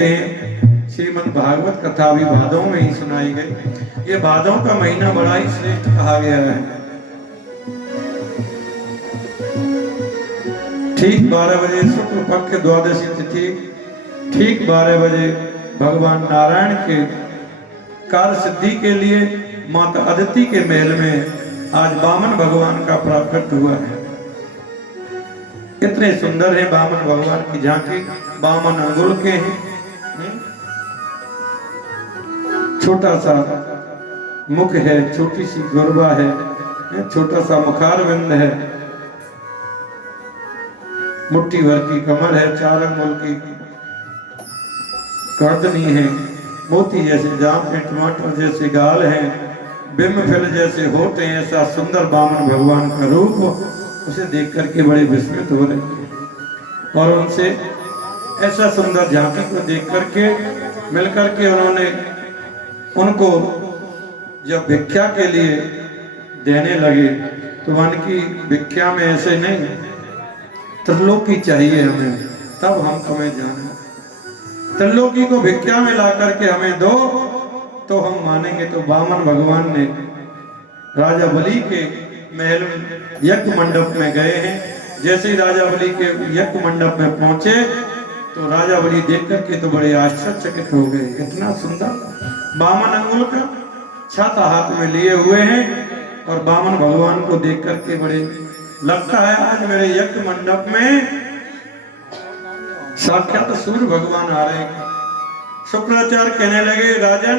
श्रीमद् भागवत कथा भी भादों में ही सुनाई गई। ये भादों का महीना बड़ा ही श्रेष्ठ कहा गया है। ठीक 12 बजे शुक्ल पक्ष द्वादशी तिथि, ठीक 12 बजे भगवान नारायण के कार्य सिद्धि के लिए माता अदिति के महल में आज वामन भगवान का प्राकट्य हुआ है। इतने सुंदर है वामन भगवान की झांकी। वामन अंगुल के हैं, छोटा सा मुख है, छोटी सी गुरबा है, छोटा सा मुखारविंद है, मुट्ठी भर की कमर है, 4 अंगुल की गर्दनी है, मोती जैसे जाम है, टमाटर जैसे गाल है, बिंब फिल जैसे होठ हैं। ऐसा सुंदर वामन भगवान का रूप उसे देख करके बड़े विस्मित हो रहे हैं। और उनसे ऐसा सुंदर झांकी को देख करके मिलकर के उन्होंने उनको जब भिक्षा के लिए देने लगे तो वन की भिक्षा में ऐसे नहीं, त्रिलोकी चाहिए हमें, तब हम तुम्हें जाने। त्रिलोकी को भिक्षा में ला करके हमें दो तो हम मानेंगे। तो वामन भगवान ने राजा बलि के महल यज्ञ मंडप में गए हैं। जैसे ही राजा बलि के यज्ञ मंडप में पहुंचे तो राजा बलि देख करके तो बड़े आश्चर्यचकित हो गए। इतना सुंदर वामन अंगुल का छाता हाथ में लिए हुए हैं और वामन भगवान को देख करके बड़े लगता है आज मेरे यज्ञ मंडप में साक्षात सूर्य भगवान आ रहे हैं। शुक्राचार्य कहने लगे, राजन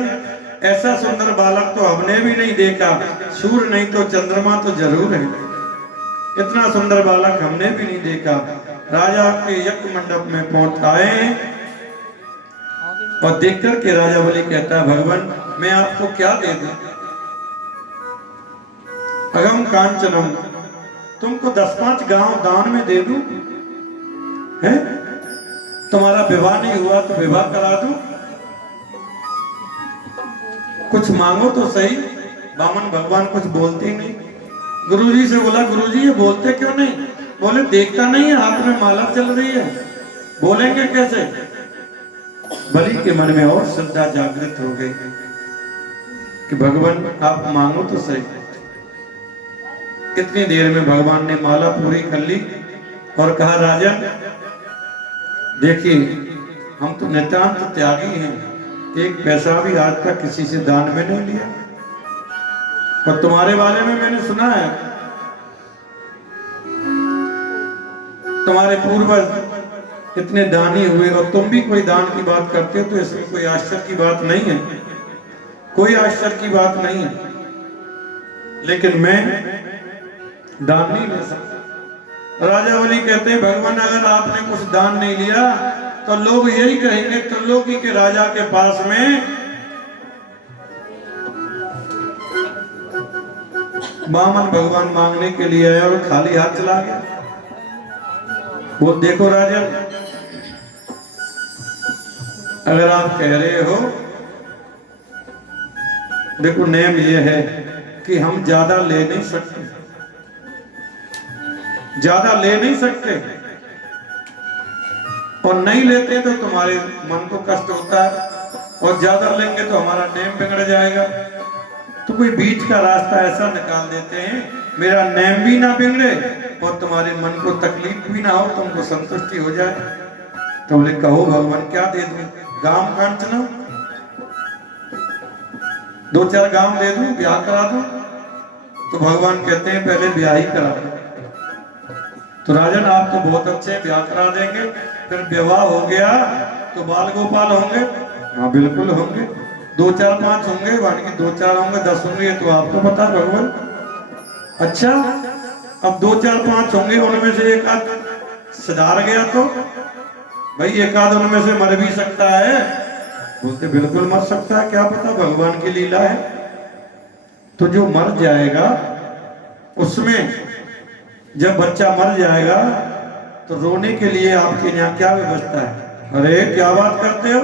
ऐसा सुंदर बालक तो हमने भी नहीं देखा, सूर्य नहीं तो चंद्रमा तो जरूर है, इतना सुंदर बालक हमने भी नहीं देखा। राजा के यज्ञ मंडप में पहुंच आए और देख करके राजा बलि कहता है, भगवान मैं आपको क्या दे दूं? अगम कांचनम, तुमको 10-5 गांव दान में दे दूं? है तुम्हारा विवाह नहीं हुआ तो विवाह करा दूं? कुछ मांगो तो सही। वामन भगवान कुछ बोलते ही नहीं। गुरुजी से बोला, गुरुजी ये बोलते क्यों नहीं? बोले देखता नहीं है हाथ में माला चल रही है, बोलेंगे कैसे? बलि के मन में और श्रद्धा जागृत हो गई कि भगवान आप मांगो तो सही। कितनी देर में भगवान ने माला पूरी कर ली और कहा, राजन देखिए हम तो नितांत त्यागी हैं, एक पैसा भी आज तक किसी से दान में नहीं लिया। और तुम्हारे बारे में मैंने सुना है तुम्हारे पूर्वज इतने दानी हुए और तुम भी कोई दान की बात करते हो, तो इसमें कोई आश्चर्य की बात नहीं है, कोई आश्चर्य की बात नहीं है। लेकिन मैं दान नहीं ले सकता। राजा बलि कहते हैं, भगवान अगर आपने कुछ दान नहीं लिया तो लोग यही कहेंगे त्रिलोकी के राजा के पास में वामन भगवान मांगने के लिए आया और खाली हाथ चला गया। वो देखो राजन, अगर आप कह रहे हो, देखो नेम ये है कि हम ज्यादा ले नहीं सकते, ज्यादा ले नहीं सकते, और नहीं लेते तो तुम्हारे मन को कष्ट होता है, और ज्यादा लेंगे तो हमारा नेम बिगड़ जाएगा। तो कोई बीच का रास्ता ऐसा निकाल देते हैं, मेरा नेम भी ना बिगड़े और तुम्हारे मन को तकलीफ भी ना हो, तुमको संतुष्टि हो जाए। तो बोले कहो भगवान क्या दे दूं? गांव कांचना 2-4 गांव दे दूं, ब्याह करा दूं? तो भगवान कहते हैं पहले ब्याह ही करा दो। तो राजन आप तो बहुत अच्छे, ब्याह करा देंगे, फिर विवाह हो गया तो बाल गोपाल होंगे? हाँ बिल्कुल होंगे। 2-4-5 होंगे, बाकी 2-4 होंगे, 10 होंगे, तो आपको पता भगवान। अच्छा अब 2-4-5 होंगे, उनमें से एक आध सुधार गया तो भाई एक आध उनमें से मर भी सकता है। बोलते बिल्कुल मर सकता है, क्या पता भगवान की लीला है। तो जो मर जाएगा उसमें जब बच्चा मर जाएगा तो रोने के लिए आपके यहाँ क्या व्यवस्था है? अरे क्या बात करते हो,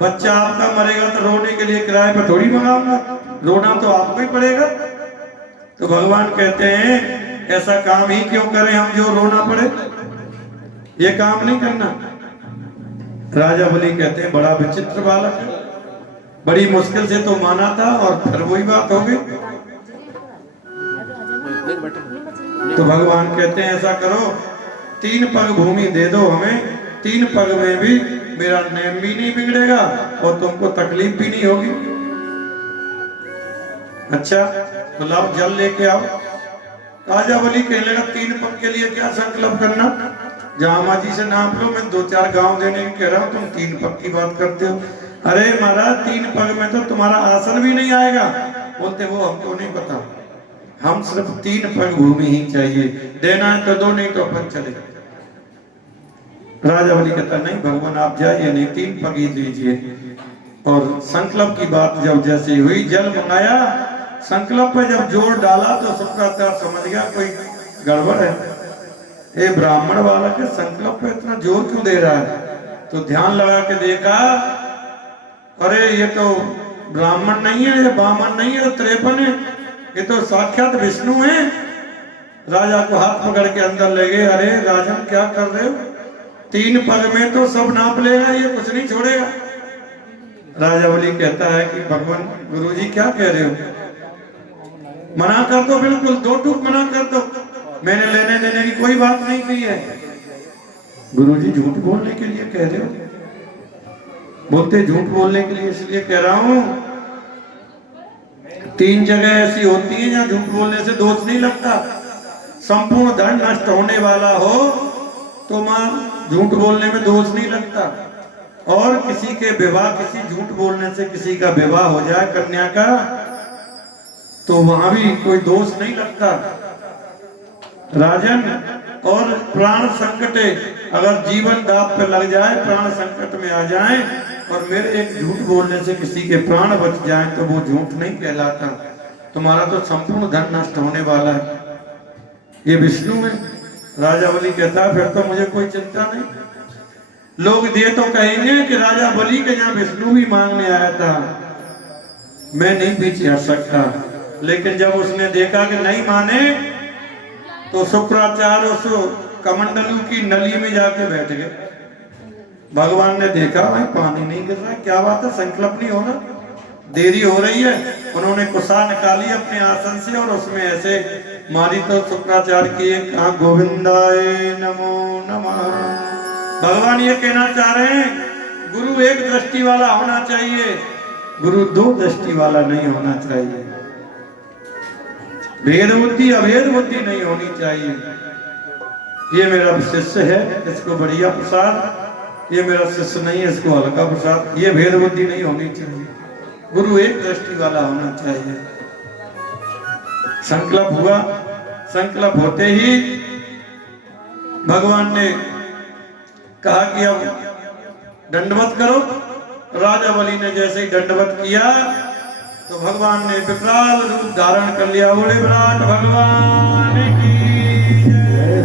बच्चा आपका मरेगा तो रोने के लिए किराए पर थोड़ी मंगाऊंगा, रोना तो आपको ही पड़ेगा। तो भगवान कहते हैं ऐसा काम ही क्यों करें हम जो रोना पड़े, ये काम नहीं करना। राजा बलि कहते हैं बड़ा विचित्र बालक है, बड़ी मुश्किल से तो माना था और फिर वही बात हो गई। तो भगवान कहते हैं ऐसा करो, 3 पग भूमि दे दो हमें, 3 पग में भी मेरा नेम भी नहीं बिगड़ेगा और तुमको तकलीफ भी नहीं होगी। अच्छा तो लाओ जल लेके आओ। राजा बलि कहने लगा 3 पग के लिए क्या संकल्प करना, जामा जी से नाप लो, मैं 2-4 गांव देने की कह रहा हूं, तुम 3 पग की बात करते हो। अरे महाराज 3 पग में तो तुम्हारा आसन भी नहीं आएगा। बोलते वो हमको नहीं पता, हम सिर्फ 3 पग भूमि ही चाहिए, देना है तो दो, नहीं तो अपन चले। राजा बलि कहता नहीं भगवान आप जाइए, नहीं 3 पग ही दीजिए। और संकल्प की बात जब जैसे हुई, जल मंगाया, संकल्प पे जब जोर डाला तो शुक्राचार्य समझ गया कोई गड़बड़ है, ये ब्राह्मण वाला के संकल्प पे इतना जोर क्यों दे रहा है। तो ध्यान लगा के देखा, अरे ये तो ब्राह्मण नहीं है, ये बामन नहीं है, तो 53 है, ये तो साक्षात विष्णु है। राजा को हाथ पकड़ के अंदर ले गए, अरे राजन क्या कर रहे हो, 3 पग में तो सब नाप लेगा, ये कुछ नहीं छोड़ेगा। राजा बलि कहता है कि भगवान गुरुजी क्या कह रहे हो, मना कर दो, बिल्कुल 2 टूक मना कर दो, मैंने लेने देने की कोई बात नहीं की है। गुरुजी झूठ बोलने के लिए कह रहे हो। बोलते झूठ बोलने के लिए इसलिए कह रहा हूं, 3 जगह ऐसी होती हैं जहां झूठ बोलने से दोष नहीं लगता। संपूर्ण धन नष्ट होने वाला हो तो मां झूठ बोलने में दोष नहीं लगता, और किसी के विवाह, किसी झूठ बोलने से किसी का विवाह हो जाए कन्या का, तो वहां भी कोई दोष नहीं लगता। राजन, और प्राण संकटे, अगर जीवन दांव पे लग जाए, प्राण संकट में आ जाए और मेरे एक झूठ बोलने से किसी के प्राण बच जाए तो वो झूठ नहीं कहलाता। तुम्हारा तो संपूर्ण धन नष्ट होने वाला है, ये विष्णु है। राजा बलि कहता है फिर तो मुझे कोई चिंता नहीं। लोग ये तो कहेंगे कि राजा बलि के यहाँ विष्णु भी मांगने आया था, मैं नहीं पीछे हट सकता। लेकिन जब उसने देखा कि नहीं माने, तो शुक्राचार्य उस कमंडलू की नली में जाके बैठ गए। भगवान ने देखा भाई पानी नहीं गिर रहा, क्या बात है, संकल्प नहीं हो रहा, देरी हो रही है। उन्होंने कुशा निकाली अपने आसन से और उसमें ऐसे मारी तो शुक्राचार्य की कहा गोविंदाय नमो नमः। भगवान ये कहना चाह रहे हैं गुरु एक दृष्टि वाला होना चाहिए, गुरु 2 दृष्टि वाला नहीं होना चाहिए। भेद बुद्धि अभेद बुद्धि नहीं होनी चाहिए। ये मेरा शिष्य है, इसको बढ़िया प्रसाद, ये मेरा शिष्य नहीं है, इसको हल्का प्रसाद, ये भेद बुद्धि नहीं होनी चाहिए। गुरु एक दृष्टि वाला होना चाहिए। संकल्प हुआ, संकल्प होते ही भगवान ने कहा कि अब दंडवत करो। राजा बलि ने जैसे ही दंडवत किया तो भगवान ने विकराल रूप धारण कर लिया। बोले विराट भगवान की जय।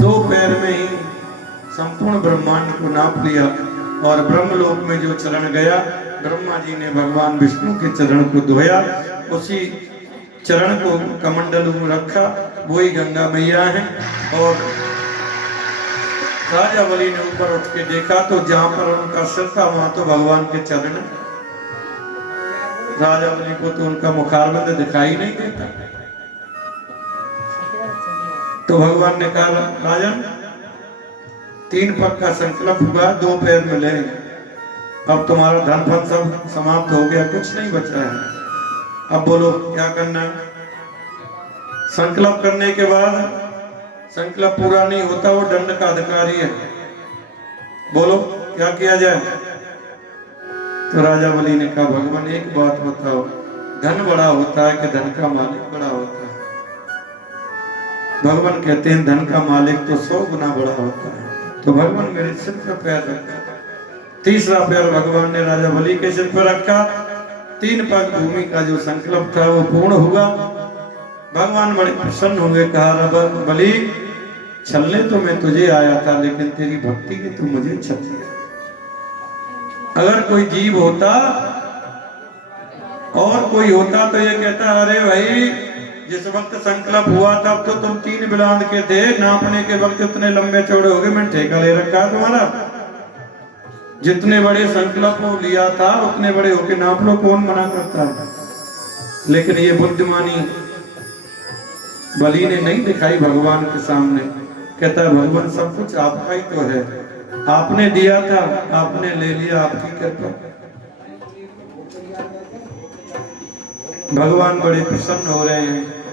2 पैर में ही संपूर्ण ब्रह्मांड को नाप लिया और ब्रह्मलोक में जो चरण गया, ब्रह्मा जी ने भगवान विष्णु के चरण को धोया, उसी चरण को कमंडलू में रखा, वही गंगा मैया है। और राजा बलि ने ऊपर उठ के देखा तो जहां पर उनका सिर था वहां तो भगवान के चरण। राजा बलि को तो उनका मुखारविंद दिखाई नहीं देता। तो भगवान ने कहा राजन 3 पग का संकल्प हुआ, 2 पैर मिले, अब तुम्हारा धन फल सब समाप्त हो गया, कुछ नहीं बचा है। अब बोलो क्या करना है। संकल्प करने के बाद संकल्प पूरा नहीं होता, वो दंड का अधिकारी है। बोलो क्या किया जाए। तो राजा बलि ने कहा भगवान एक बात बताओ, धन बड़ा होता है कि धन का मालिक बड़ा होता है। भगवान कहते हैं धन का मालिक तो 100 गुना बड़ा होता है। तो भगवान मेरे सिर पर पैर रखा, तीसरा पैर भगवान ने राजा बलि के सिर पर रखा। 3 पग भूमि का जो संकल्प था वो पूर्ण हुआ। भगवान बड़े प्रसन्न हुए, कहा बलि छलने तो मैं तुझे आया था, लेकिन तेरी भक्ति ने तो मुझे छल दिया। अगर कोई जीव होता और कोई होता तो ये कहता अरे भाई जिस वक्त संकल्प हुआ तब तो तुम 3 बिलांद के थे, नापने के वक्त उतने लंबे चौड़े हो गए, मैंने ठेका ले रखा है तुम्हारा। जितने बड़े संकल्प को लिया था उतने बड़े होके नाप लो, कौन मना करता है। लेकिन ये बुद्धिमानी बलि ने नहीं दिखाई भगवान के सामने। कहता है भगवान सब कुछ आपका ही तो है, आपने दिया था, आपने ले लिया, आपकी कृपा। भगवान बड़े प्रसन्न हो रहे हैं।